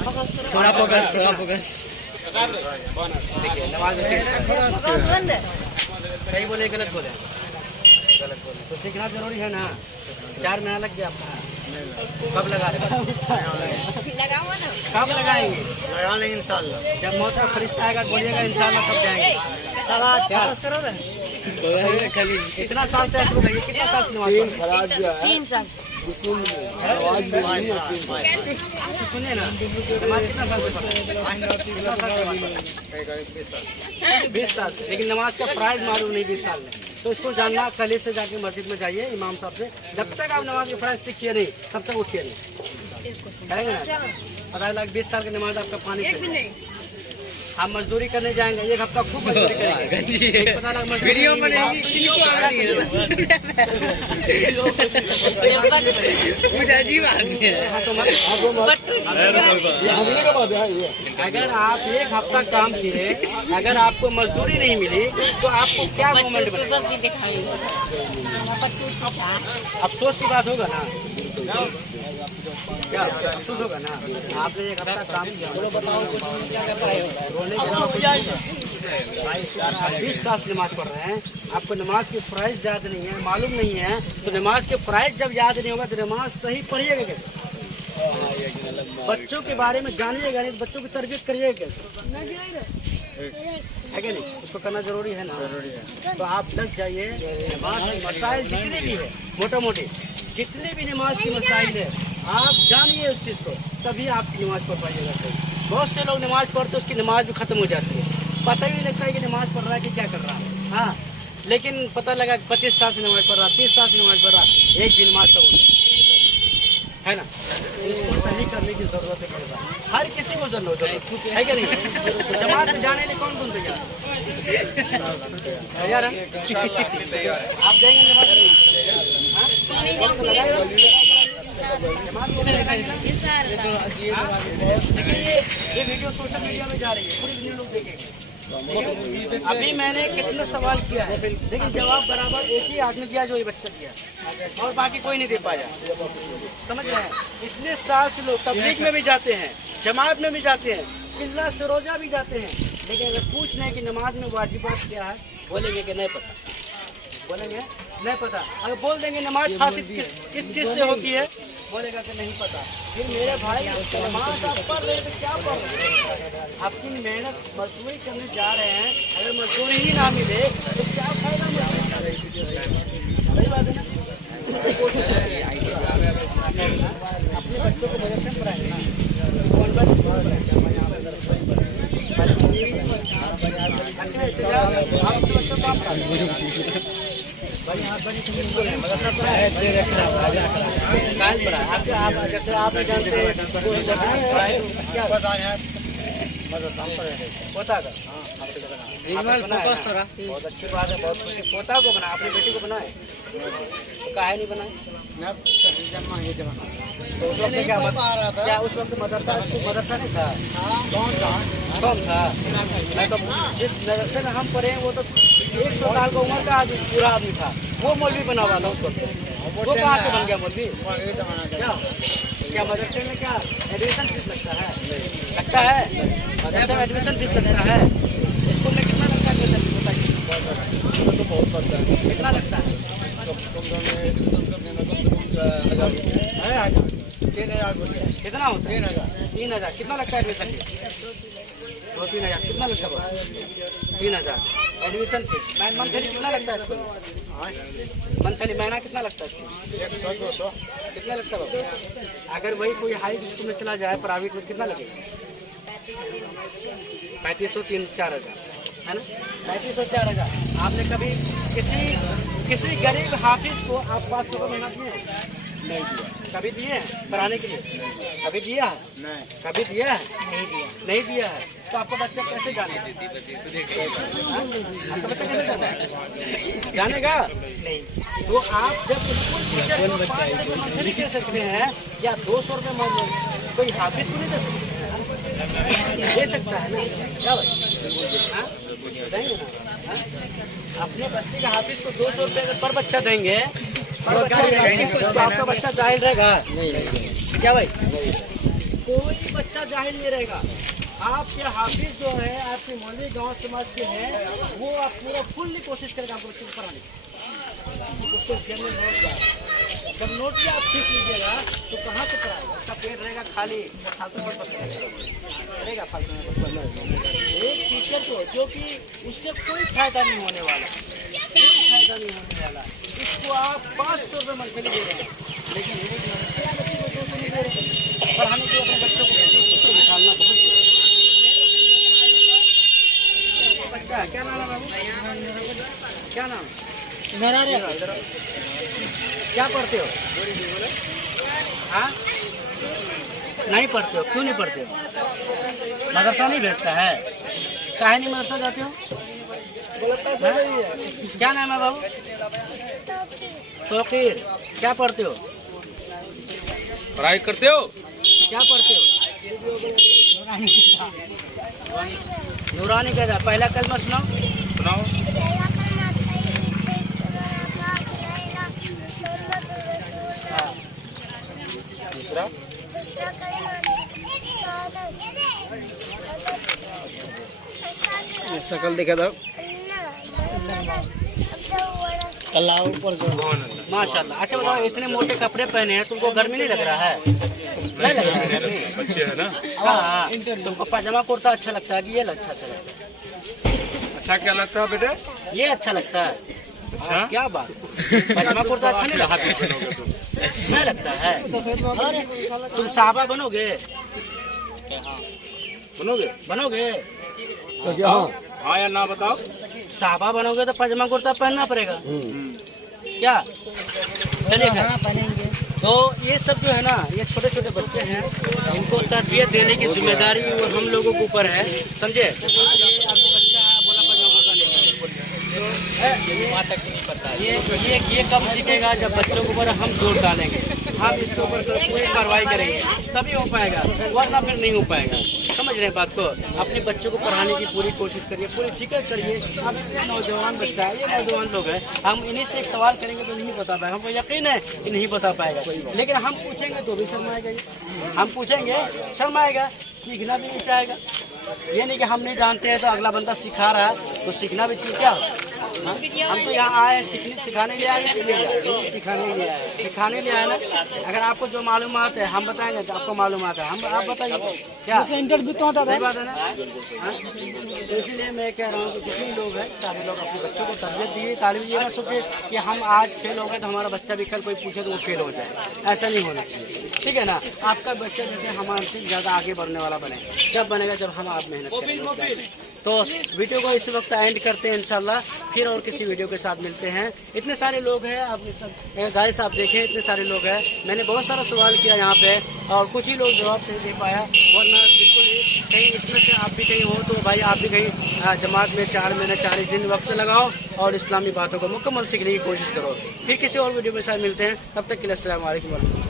थोड़ा फोकस। देखिए नमाज सही बोले गलत बोले? तो सीखना जरूरी है ना। 4 महीना लग गया आपका? कब लगा? कब लगाएंगे? लगा लेंगे इंशाल्लाह। जब मौत का फरिश्ता आएगा बोलिएगा इंशाल्लाह तब जाएंगे। क्या करो रहे? कितना साल से शुरू है? कितना साल से नमाज? 3 साल से। सुनिए ना, नमाज कितना साल से पढ़ते हैं? 20 साल से। लेकिन नमाज का प्राइस मालूम नहीं 20 साल में। तो इसको जानना, कल से जाके मस्जिद में जाइए इमाम साहब से। जब तक आप नमाज के प्राइस सीखिए नहीं तब तक उठिए नहीं। कहेंगे ना 20 साल की नमाज आपका पानी से। हम मजदूरी करने जाएंगे, 1 हफ्ता खूब मजदूरी करेंगे। पता लगा वीडियो बनेगी। अजीब आदमी है। अगर आप 1 हफ्ता काम किए, अगर आपको मजदूरी नहीं मिली तो आपको क्या मोमेंट बनेगा? अफसोस की बात होगा ना, क्या अफसोस होगा ना? आपने 1 हफ्ता काम किया, बताओ 20 साल से नमाज पढ़ रहे हैं, आपको नमाज के फ़राइज़ याद नहीं है, मालूम नहीं है, तो नमाज के फ़राइज़ जब याद नहीं होगा तो नमाज सही पढ़िएगा कैसे? बच्चों के बारे में जानिएगा नहीं तो बच्चों की तरबियत करिएगा कैसे? है क्या नहीं? उसको करना जरूरी है ना। तो आप लग जाइए। नमाज की मसाइल जितनी भी है, मोटा मोटी जितने भी नमाज की मसाइल है, आप जानिए उस चीज़ को, तभी आप नमाज पढ़ पाइएगा सही। बहुत से लोग नमाज पढ़ते उसकी नमाज भी ख़त्म हो जाती है, पता ही नहीं लगता है कि नमाज पढ़ रहा है कि क्या कर रहा है। हाँ, लेकिन पता लगा 25 साल से नमाज पढ़ रहा, 30 साल से नमाज पढ़ रहा, एक भी नमाज तो है ना। इसको सही करने की ज़रूरत है। हर किसी को ज़रूरत है क्या नहीं? जमात में जाने के लिए कौन कौन तैयार? तैयार है? आप जाएंगे नमाज? देखिए ये वीडियो सोशल मीडिया में जा रही है, पूरी दुनिया लोग देखेंगे। अभी मैंने कितने सवाल किया है, लेकिन जवाब बराबर एक ही आदमी दिया जो ये बच्चा दिया, और बाकी कोई नहीं दे पाया। समझ रहे हैं? इतने साल से लोग तबलीग में भी जाते हैं, जमात में भी जाते हैं, किल्ला से रोजा भी जाते हैं, लेकिन अगर पूछ लें कि नमाज में वाजिबात क्या है, बोलेंगे कि नहीं पता। बोलेंगे नहीं पता। अगर बोल देंगे नमाज फासिद किस चीज़ से होती है, बोलेगा कि नहीं पता। फिर मेरे भाई नमाज आप पढ़ रहे हैं तो क्या पढ़ रहे हैं? आपकी मेहनत मजदूरी करने जा रहे हैं, अगर मजदूरी ही ना मिले तो क्या फायदा? सही बात है ना। अपने बच्चों को मदरसे में पढ़ाएंगे। आप जैसे आप जानते हैं क्या पता है पोता का? बहुत अच्छी बात है, बहुत खुशी। पोता को बना, अपनी बेटी को बनाए तो काहे नहीं बनाए? तो उस वक्त क्या उस वक्त मदरसा नहीं था? कौन था? मैं तो जिस मदरसे में हम पढ़े वो तो 100 साल का उम्र का आदमी, पूरा आदमी था, वो मौलवी बना हुआ था उस वक्त। वो कहाँ से बन गया मौलवी? क्या मदरसे में क्या एडमिशन फीस लगता है? लगता है मदरसे में एडमिशन फीस लगता है। स्कूल में कितना लगता है? तो बहुत लगता है। कितना लगता है? 3,000 कितना होता है? 3,000 कितना लगता है एडमिशन फीस? 2-3,000 कितना लगता है? 3,000 एडमिशन फीस। मंथली कितना लगता है स्कूल? मंथली महीना कितना लगता है स्कूल? 100-200 कितना लगता है? अगर वही कोई हाई स्कूल में चला जाए प्राइवेट में कितना लगेगा? 3500-4,000 है ना। 3500-4,000। आपने कभी किसी गरीब हाफिज को आप 500 का महीना दिए? नहीं दिया। कभी दिए हैं पढ़ाने के लिए? कभी दिया है? नहीं। कभी दिया है? नहीं दिया है। तो आपका बच्चा कैसे जानेगा? आपका बच्चा कैसे जानेगा? नहीं। तो आप जब स्कूल टीचर को 500 मंथली दे सकते हैं या 200 रुपये मंथली, कोई हाफिज को नहीं दे सकते? दे सकता है ना? क्या भाई देंगे ना? अपने बस्ती का हाफिज को 200 रुपये पर बच्चा देंगे तो आपका बच्चा जाहिल रहेगा? क्या भाई? कोई बच्चा जाहिल नहीं रहेगा। आपके हाफिज जो है, आपके मौलवी गांव समाज के हैं, वो आप पूरा फुल्ली कोशिश करेगा आपको बच्चे को पढ़ाने की। उसको जेब में नोट जाए, जब नोट भी आप सीख लीजिएगा तो कहाँ से पढ़ाएगा? उसका पेट रहेगा खाली, फालतू में पढ़ेगा, फालतू में। एक टीचर को जो कि उससे कोई फायदा नहीं होने वाला, कोई फायदा नहीं होने वाला, इसको आप 500 रुपये मंथली दे रहे हैं, लेकिन एक महीने को 200 नहीं दे रहे हैं। पढ़ाने के लिए अपने बच्चों को निकालना बहुत जरूरी है। बच्चा क्या नाम है बाबू? क्या नाम? मेरा रे। क्या पढ़ते हो? हाँ, नहीं पढ़ते हो? क्यों नहीं पढ़ते हो? मदरसा नहीं भेजता है? काहे नहीं मदरसा जाते हो? क्या नाम है बाबू? तौकीर। क्या पढ़ते हो? पढ़ाई करते हो? क्या पढ़ते हो? नूरानी कहता है। पहला कलमा सुनाओ। सुनाओ। दूसरा? शकल देखा था अल्लाह ऊपर माशाल्लाह। अच्छा बताओ, इतने मोटे कपड़े पहने हैं, तुमको गर्मी नहीं लग रहा है? नहीं लग रहा है? बच्चे है ना? हाँ, तुमको पजामा कुर्ता अच्छा लगता है कि ये अच्छा लगता है? अच्छा क्या लगता है बेटे? ये अच्छा लगता है। अच्छा, क्या बात, पजामा कुर्ता अच्छा नहीं लगता? नहीं लगता है? अरे तुम साहबा बनोगे? सुनोगे? बनोगे? हाँ या ना बताओ। साहबा बनोगे तो पजामा कुर्ता पहनना पड़ेगा। क्या चलेगा? तो ये सब जो है ना, ये छोटे छोटे बच्चे हैं, इनको तरबियत देने की जिम्मेदारी वो हम लोगों के ऊपर है, समझे? बच्चा बोला पजामा कुर्ता नहीं पता, ये कब सीखेगा? जब बच्चों के ऊपर हम जोर डालेंगे, हम इसके ऊपर पूरी कार्रवाई करेंगे, तभी हो पाएगा, वरना फिर नहीं हो पाएगा। समझ रहे हैं बात को? अपने बच्चों को पढ़ाने की पूरी कोशिश करिए, पूरी फिक्र करिए। अब इतने नौजवान बच्चा है, ये नौजवान लोग हैं, हम इन्हीं से एक सवाल करेंगे तो नहीं बता पाएगा। हमको यकीन है कि नहीं बता पाएगा, लेकिन हम पूछेंगे तो भी शर्म आएगा। हम पूछेंगे शर्म आएगा, सीखना भी नहीं चाहेगा। ये नहीं कि हम नहीं जानते हैं तो अगला बंदा सिखा रहा है तो सीखना भी चाहिए। क्या हम तो यहाँ आए सिखाने के लिए आए, सिखाने लिए आए ना। अगर आपको जो मालूमात है हम बताएंगे तो आपको मालूमात है, हम आप बताइए क्या इंटरव्यू तो होता है, बात है ना? तो इसीलिए मैं कह रहा हूँ कि जितने लोग हैं सारे लोग अपने बच्चों को तरबियत दिए। तालीम ये ना सोचे कि हम आज फेल हो गए तो हमारा बच्चा भी कल कोई पूछे तो वो फेल हो जाए, ऐसा नहीं होना चाहिए। ठीक है ना? आपका बच्चा जैसे हमारे ज़्यादा आगे बढ़ने वाला बने, जब बनेगा जब हम आप मेहनत करेंगे। तो वीडियो को इस वक्त एंड करते हैं इंशाल्लाह, फिर और किसी वीडियो के साथ मिलते हैं। इतने सारे लोग हैं, आप गाइस आप देखें, इतने सारे लोग हैं। मैंने बहुत सारा सवाल किया यहाँ पे और कुछ ही लोग जवाब सही दे पाया, वरना बिल्कुल ही कहीं इसमें से आप भी कहीं हो तो भाई आप भी कहीं जमात में 4 महीने 40 दिन वक्त लगाओ और इस्लामी बातों को मुकम्मल सीखने की कोशिश करो। फिर किसी और वीडियो के साथ मिलते हैं, तब तक के लिए अस्सलाम वालेकुम।